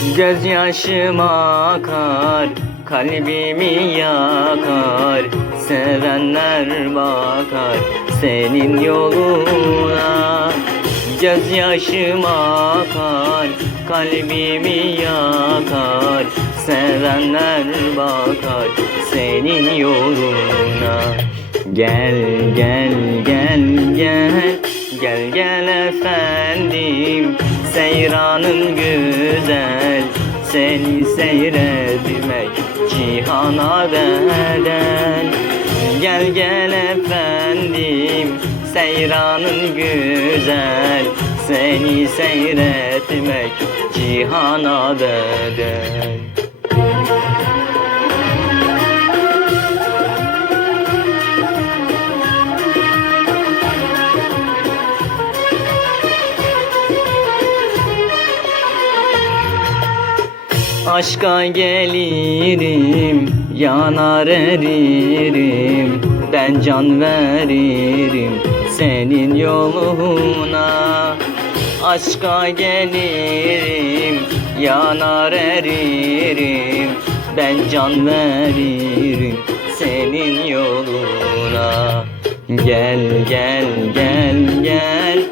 Gözyaşım akar Kalbimi yakar Sevenler bakar Senin yoluna. Gözyaşım akar Kalbimi yakar Sevenler bakar Senin yoluna. Gel gel Seyranın güzel. Seni seyretmek Cihana bedel. Gel gel efendim Seyranın güzel. Seni seyretmek Cihana bedel Aşka gelirim, yanar eririm. Ben can veririm senin yoluna. Aşka gelirim, yanar eririm. Ben can veririm senin yoluna. Gel gel gel gel.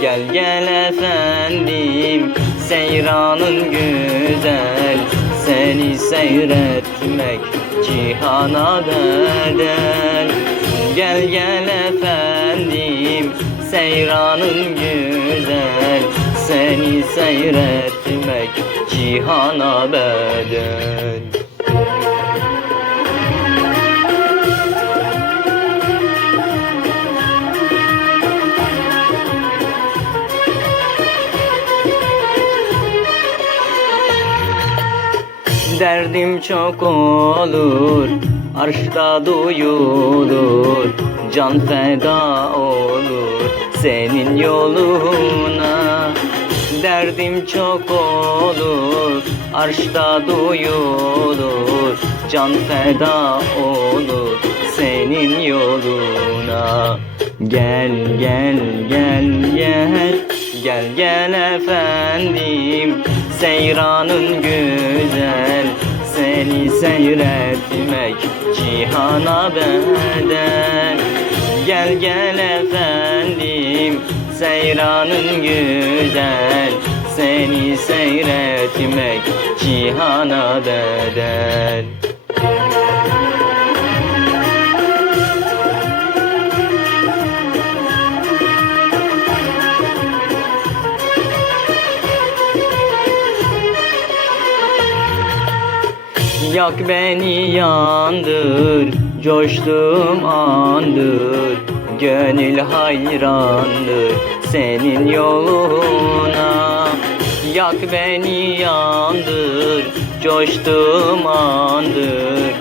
Gel gel efendim Seyranın güzel. Seni seyretmek Cihana bedel. Gel gel efendim Seyranın güzel. Seni seyretmek Cihana bedel Derdim çok olur Arşta duyulur Can feda olur Senin yoluna. Derdim çok olur Arşta duyulur Can feda olur Senin yoluna. Gel gel gel gel Gel gel efendim Seyranın güzel Seni seyretmek Cihana bedel. Gel gel efendim Seyranın güzel Seni seyretmek Cihana bedel Yak beni yandır, coştum andır. Gönül hayrandır senin yoluna. Yak beni yandır, coştum andır.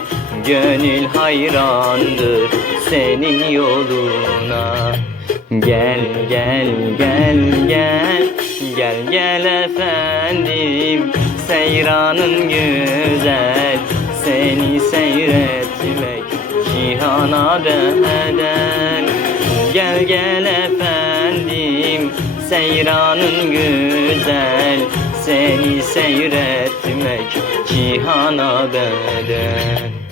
Gönül hayrandır senin yoluna. Gel gel gel gel. Gel gel efendim Seyranın güzel Seni seyretmek Cihana bedel Gel gel efendim Seyranın güzel Seni seyretmek Cihana bedel